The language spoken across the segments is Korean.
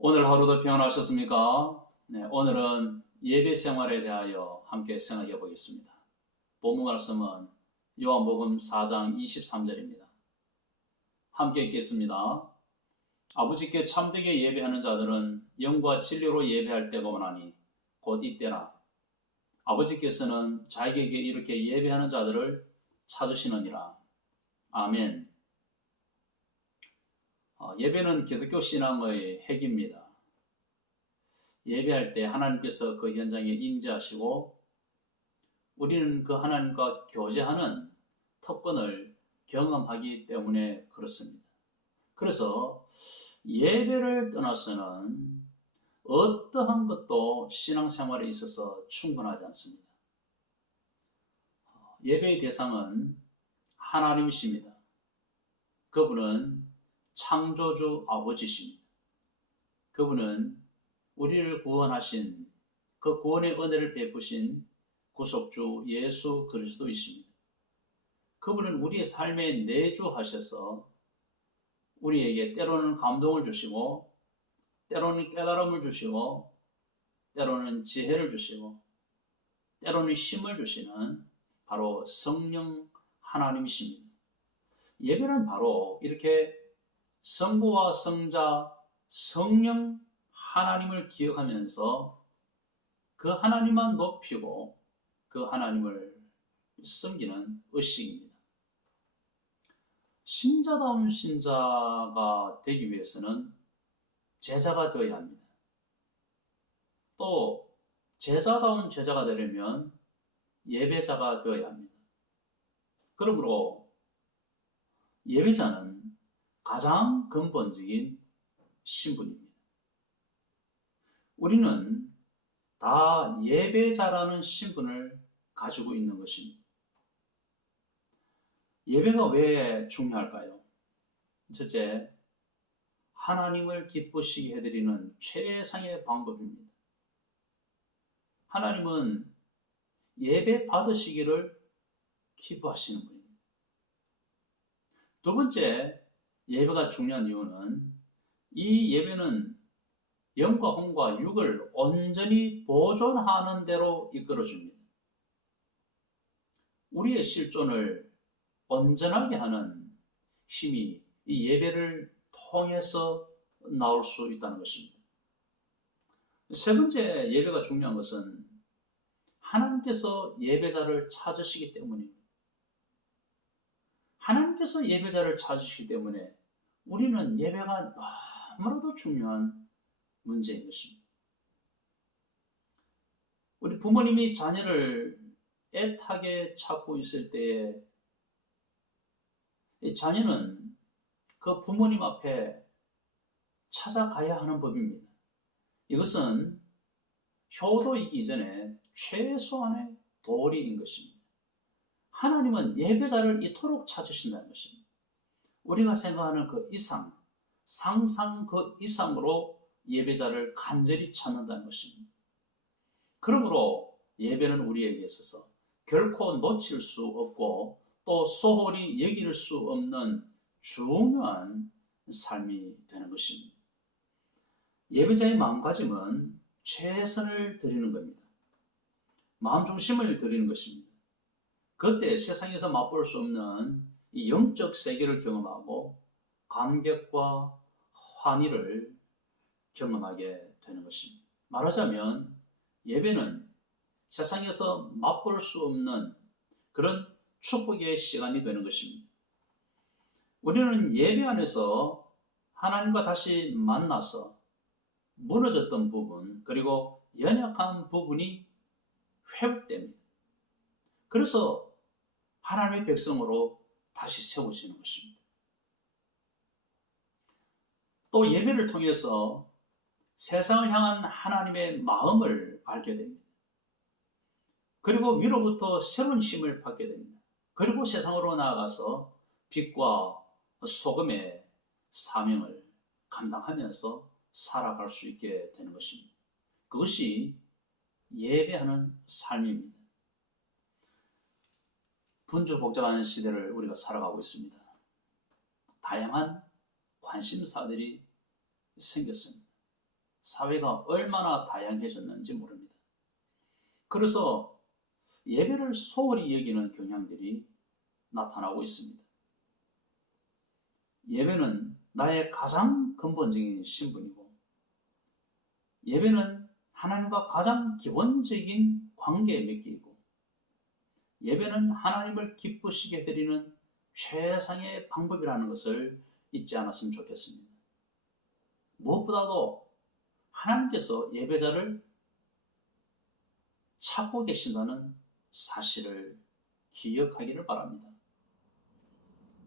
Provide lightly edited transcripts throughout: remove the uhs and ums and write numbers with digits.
오늘 하루도 평안하셨습니까? 네, 오늘은 예배 생활에 대하여 함께 생각해 보겠습니다. 본문 말씀은 요한복음 4장 23절입니다. 함께 읽겠습니다. 아버지께 참되게 예배하는 자들은 영과 진리로 예배할 때가 오나니 곧 이때라. 아버지께서는 자기에게 이렇게 예배하는 자들을 찾으시느니라. 아멘. 예배는 기독교 신앙의 핵입니다. 예배할 때 하나님께서 그 현장에 임재하시고 우리는 그 하나님과 교제하는 특권을 경험하기 때문에 그렇습니다. 그래서 예배를 떠나서는 어떠한 것도 신앙생활에 있어서 충분하지 않습니다. 예배의 대상은 하나님이십니다. 그분은 창조주 아버지십니다. 그분은 우리를 구원하신 그 구원의 은혜를 베푸신 구속주 예수 그리스도이십니다. 그분은 우리의 삶에 내주하셔서 우리에게 때로는 감동을 주시고 때로는 깨달음을 주시고 때로는 지혜를 주시고 때로는 힘을 주시는 바로 성령 하나님이십니다. 예배는 바로 이렇게 성부와 성자 성령 하나님을 기억하면서 그 하나님만 높이고 그 하나님을 섬기는 의식입니다. 신자다운 신자가 되기 위해서는 제자가 되어야 합니다. 또 제자다운 제자가 되려면 예배자가 되어야 합니다. 그러므로 예배자는 가장 근본적인 신분입니다. 우리는 다 예배자라는 신분을 가지고 있는 것입니다. 예배가 왜 중요할까요? 첫째, 하나님을 기쁘시게 해드리는 최상의 방법입니다. 하나님은 예배 받으시기를 기뻐하시는 분입니다. 두 번째, 예배가 중요한 이유는 이 예배는 영과 혼과 육을 온전히 보존하는 대로 이끌어줍니다. 우리의 실존을 온전하게 하는 힘이 이 예배를 통해서 나올 수 있다는 것입니다. 세 번째 예배가 중요한 것은 하나님께서 예배자를 찾으시기 때문입니다. 하나님께서 예배자를 찾으시기 때문에 우리는 예배가 너무나도 중요한 문제인 것입니다. 우리 부모님이 자녀를 애타게 찾고 있을 때에 자녀는 그 부모님 앞에 찾아가야 하는 법입니다. 이것은 효도이기 이전에 최소한의 도리인 것입니다. 하나님은 예배자를 이토록 찾으신다는 것입니다. 우리가 생각하는 그 이상, 상상 그 이상으로 예배자를 간절히 찾는다는 것입니다. 그러므로 예배는 우리에게 있어서 결코 놓칠 수 없고 또 소홀히 여길 수 없는 중요한 삶이 되는 것입니다. 예배자의 마음가짐은 최선을 드리는 겁니다. 마음 중심을 드리는 것입니다. 그때 세상에서 맛볼 수 없는 이 영적 세계를 경험하고 감격과 환희를 경험하게 되는 것입니다. 말하자면 예배는 세상에서 맛볼 수 없는 그런 축복의 시간이 되는 것입니다. 우리는 예배 안에서 하나님과 다시 만나서 무너졌던 부분 그리고 연약한 부분이 회복됩니다. 그래서 하나님의 백성으로 다시 세워지는 것입니다. 또 예배를 통해서 세상을 향한 하나님의 마음을 알게 됩니다. 그리고 위로부터 새로운 힘을 받게 됩니다. 그리고 세상으로 나아가서 빛과 소금의 사명을 감당하면서 살아갈 수 있게 되는 것입니다. 그것이 예배하는 삶입니다. 분주복잡한 시대를 우리가 살아가고 있습니다. 다양한 관심사들이 생겼습니다. 사회가 얼마나 다양해졌는지 모릅니다. 그래서 예배를 소홀히 여기는 경향들이 나타나고 있습니다. 예배는 나의 가장 근본적인 신분이고, 예배는 하나님과 가장 기본적인 관계에 맺기이고, 예배는 하나님을 기쁘시게 해드리는 최상의 방법이라는 것을 잊지 않았으면 좋겠습니다. 무엇보다도 하나님께서 예배자를 찾고 계신다는 사실을 기억하기를 바랍니다.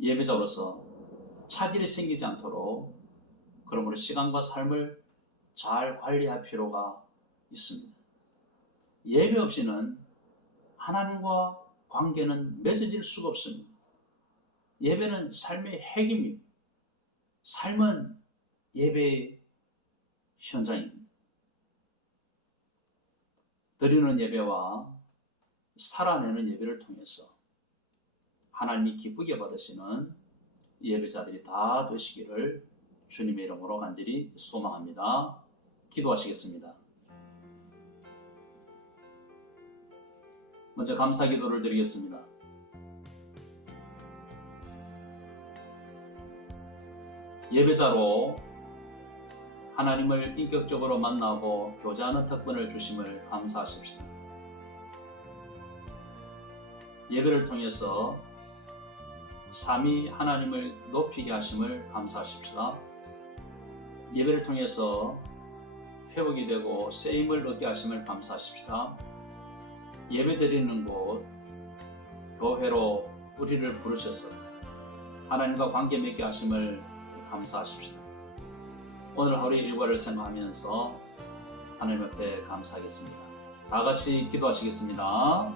예배자로서 차질이 생기지 않도록 그러므로 시간과 삶을 잘 관리할 필요가 있습니다. 예배 없이는 하나님과 관계는 맺어질 수가 없습니다. 예배는 삶의 핵입니다. 삶은 예배의 현장입니다. 드리는 예배와 살아내는 예배를 통해서 하나님이 기쁘게 받으시는 예배자들이 다 되시기를 주님의 이름으로 간절히 소망합니다. 기도하시겠습니다. 먼저 감사 기도를 드리겠습니다. 예배자로 하나님을 인격적으로 만나고 교제하는 특권을 주심을 감사하십시다. 예배를 통해서 삼위 하나님을 높이게 하심을 감사하십시다. 예배를 통해서 회복이 되고 쓰임을 얻게 하심을 감사하십시다. 예배드리는 곳 교회로 우리를 부르셔서 하나님과 관계 맺게 하심을 감사하십시다. 오늘 하루의 일과를 생각하면서 하나님 앞에 감사하겠습니다. 다 같이 기도하시겠습니다.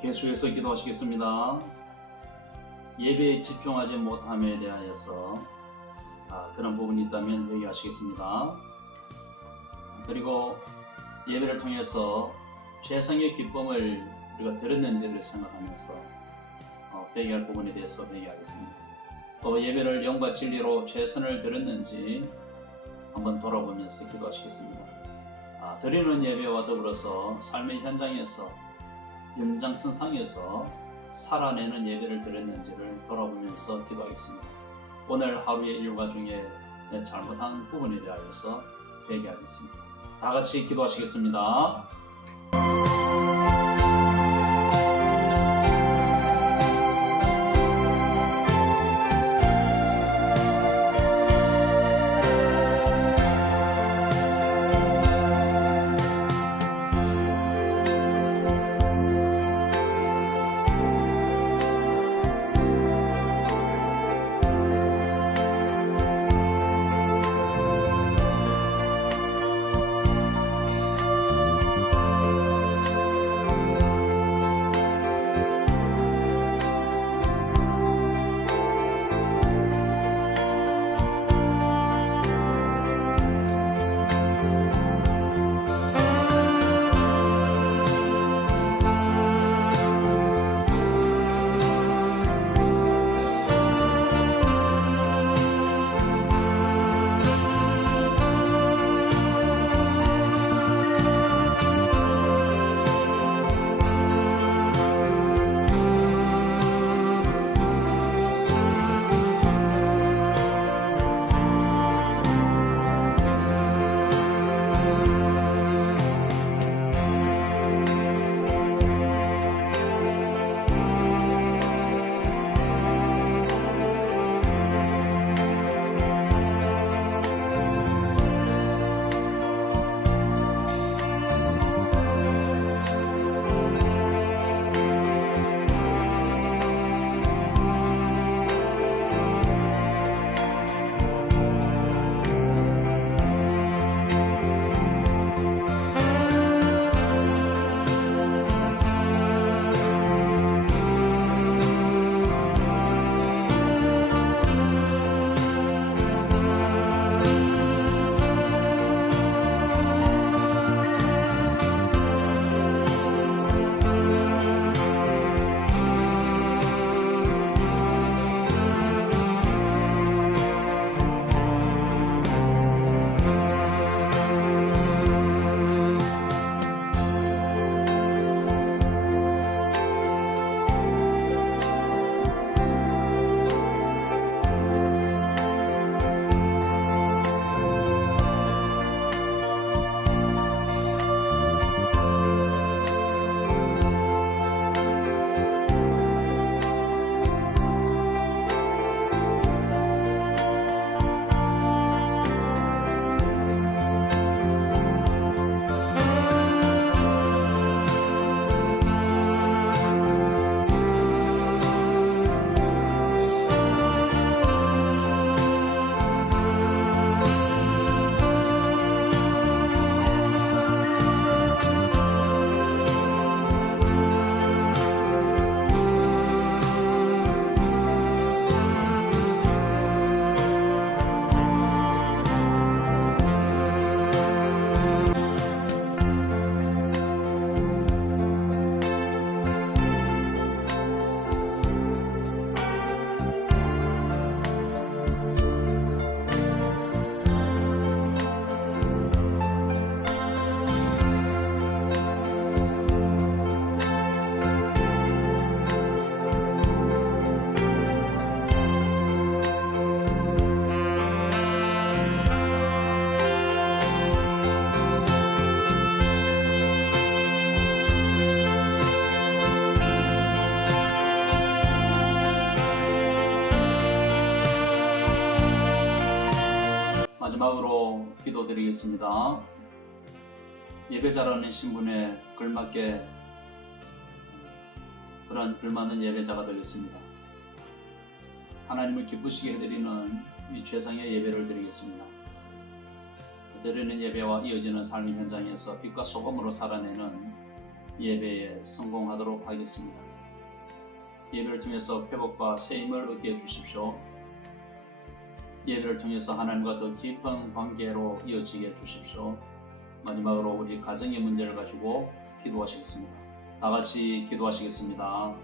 계속해서 기도하시겠습니다. 예배에 집중하지 못함에 대하여서 그런 부분이 있다면 회개하시겠습니다. 그리고 예배를 통해서 최상의 기쁨을 우리가 들었는지를 생각하면서 회개할 부분에 대해서 회개하겠습니다. 또 예배를 영과 진리로 최선을 들었는지 한번 돌아보면서 기도하시겠습니다. 드리는 예배와 더불어서 삶의 현장에서 연장선상에서 살아내는 예배를 드렸는지를 돌아보면서 기도하겠습니다. 오늘 하루의 일과 중에 내 잘못한 부분에 대하여서 회개하겠습니다. 다 같이 기도하시겠습니다. 마지막으로 기도드리겠습니다. 예배자라는 신분에 걸맞게 그런 걸맞는 예배자가 되겠습니다. 하나님을 기쁘시게 해드리는 이 최상의 예배를 드리겠습니다. 드리는 예배와 이어지는 삶의 현장에서 빛과 소금으로 살아내는 예배에 성공하도록 하겠습니다. 예배를 통해서 회복과 세임을 얻게 해주십시오. 예배를 통해서 하나님과 더 깊은 관계로 이어지게 해주십시오. 마지막으로 우리 가정의 문제를 가지고 기도하시겠습니다. 다 같이 기도하시겠습니다.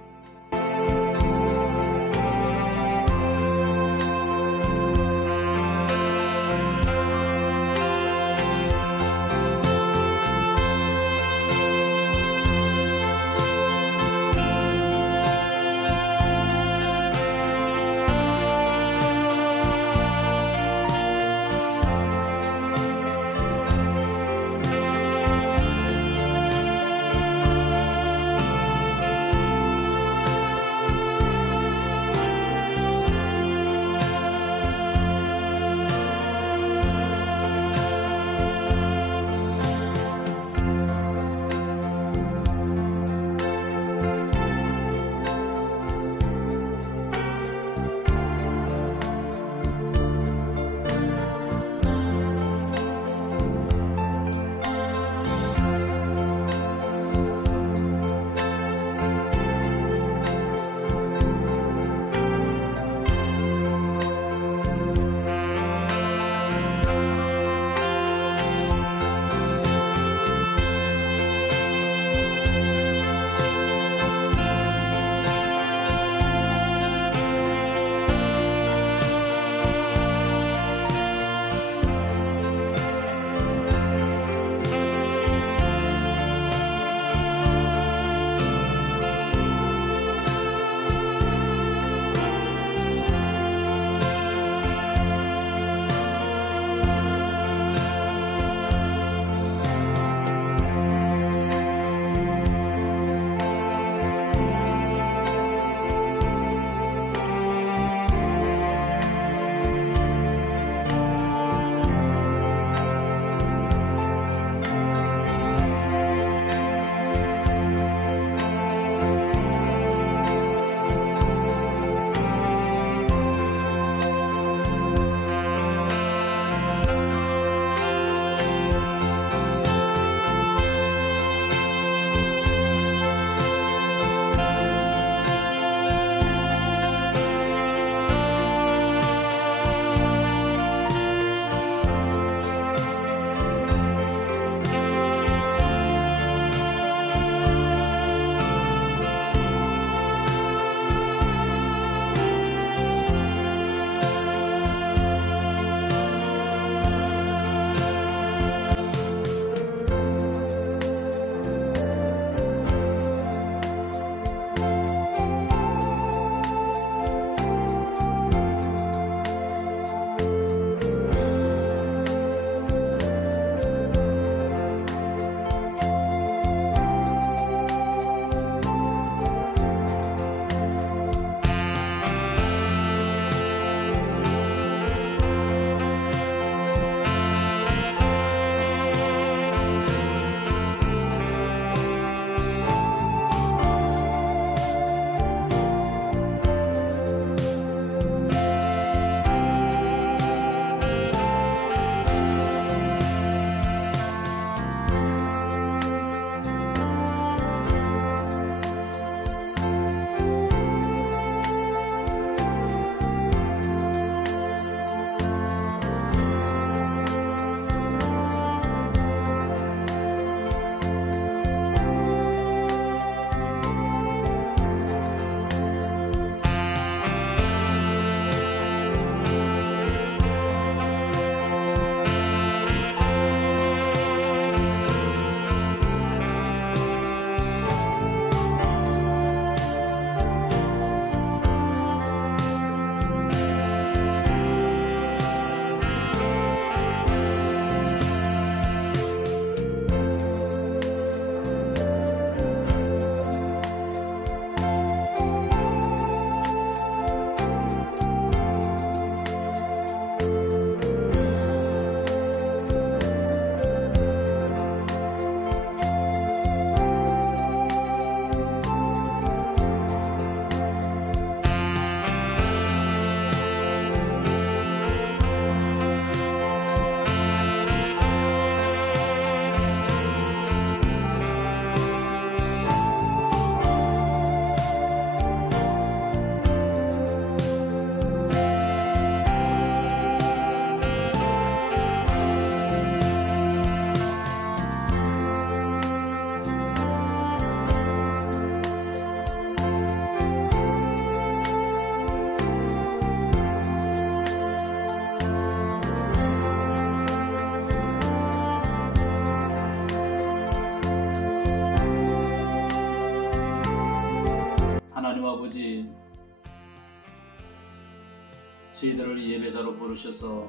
저희들을 예배자로 부르셔서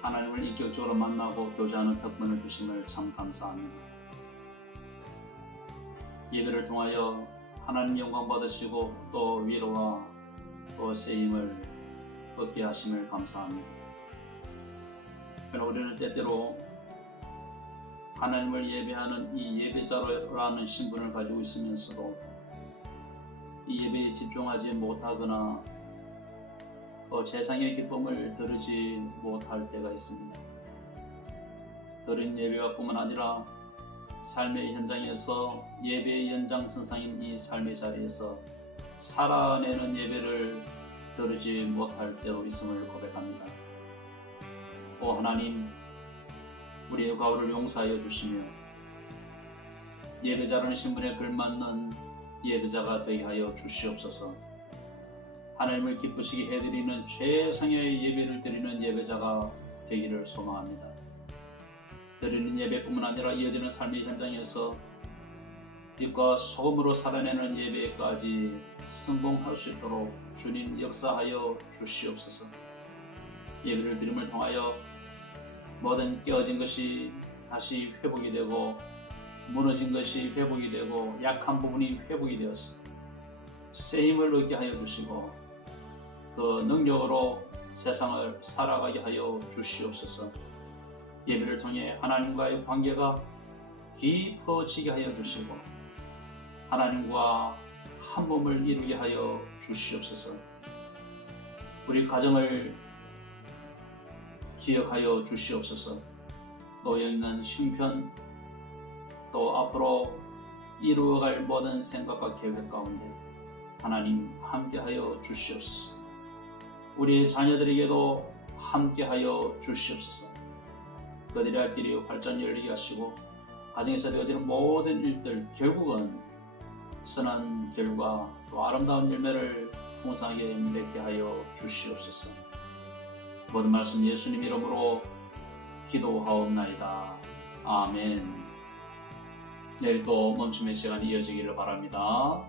하나님을 인격적으로 만나고 교제하는 특권을 주심을 참 감사합니다. 예배를 통하여 하나님 영광 받으시고 또 위로와 또 쓰임을 얻게 하심을 감사합니다. 그러나 우리는 때때로 하나님을 예배하는 이 예배자라는 신분을 가지고 있으면서도 이 예배에 집중하지 못하거나 또 세상의 기쁨을 들으지 못할 때가 있습니다. 드린 예배가 뿐만 아니라 삶의 현장에서 예배의 연장선상인 이 삶의 자리에서 살아내는 예배를 들으지 못할 때도 있음을 고백합니다. 오 하나님, 우리의 과오를 용서하여 주시며 예배자라는 신분에 걸맞는 예배자가 되게 하여 주시옵소서. 하나님을 기쁘시게 해드리는 최상의 예배를 드리는 예배자가 되기를 소망합니다. 드리는 예배뿐만 아니라 이어지는 삶의 현장에서 빛과 소금으로 살아내는 예배까지 성공할 수 있도록 주님 역사하여 주시옵소서. 예배를 드림을 통하여 모든 깨어진 것이 다시 회복이 되고 무너진 것이 회복이 되고 약한 부분이 회복이 되어서 쓰임을 얻게 하여 주시고 그 능력으로 세상을 살아가게 하여 주시옵소서. 예배를 통해 하나님과의 관계가 깊어지게 하여 주시고 하나님과 한 몸을 이루게 하여 주시옵소서. 우리 가정을 기억하여 주시옵소서. 놓여있는 형편 또 앞으로 이루어갈 모든 생각과 계획 가운데 하나님 함께하여 주시옵소서. 우리의 자녀들에게도 함께하여 주시옵소서. 그들의 할 길이 활짝 열리게 하시고 가정에서 되어지는 모든 일들 결국은 선한 결과 또 아름다운 열매를 풍성하게 맺게 하여 주시옵소서. 모든 말씀 예수님 이름으로 기도하옵나이다. 아멘. 내일 또 멈춤의 시간이 이어지기를 바랍니다.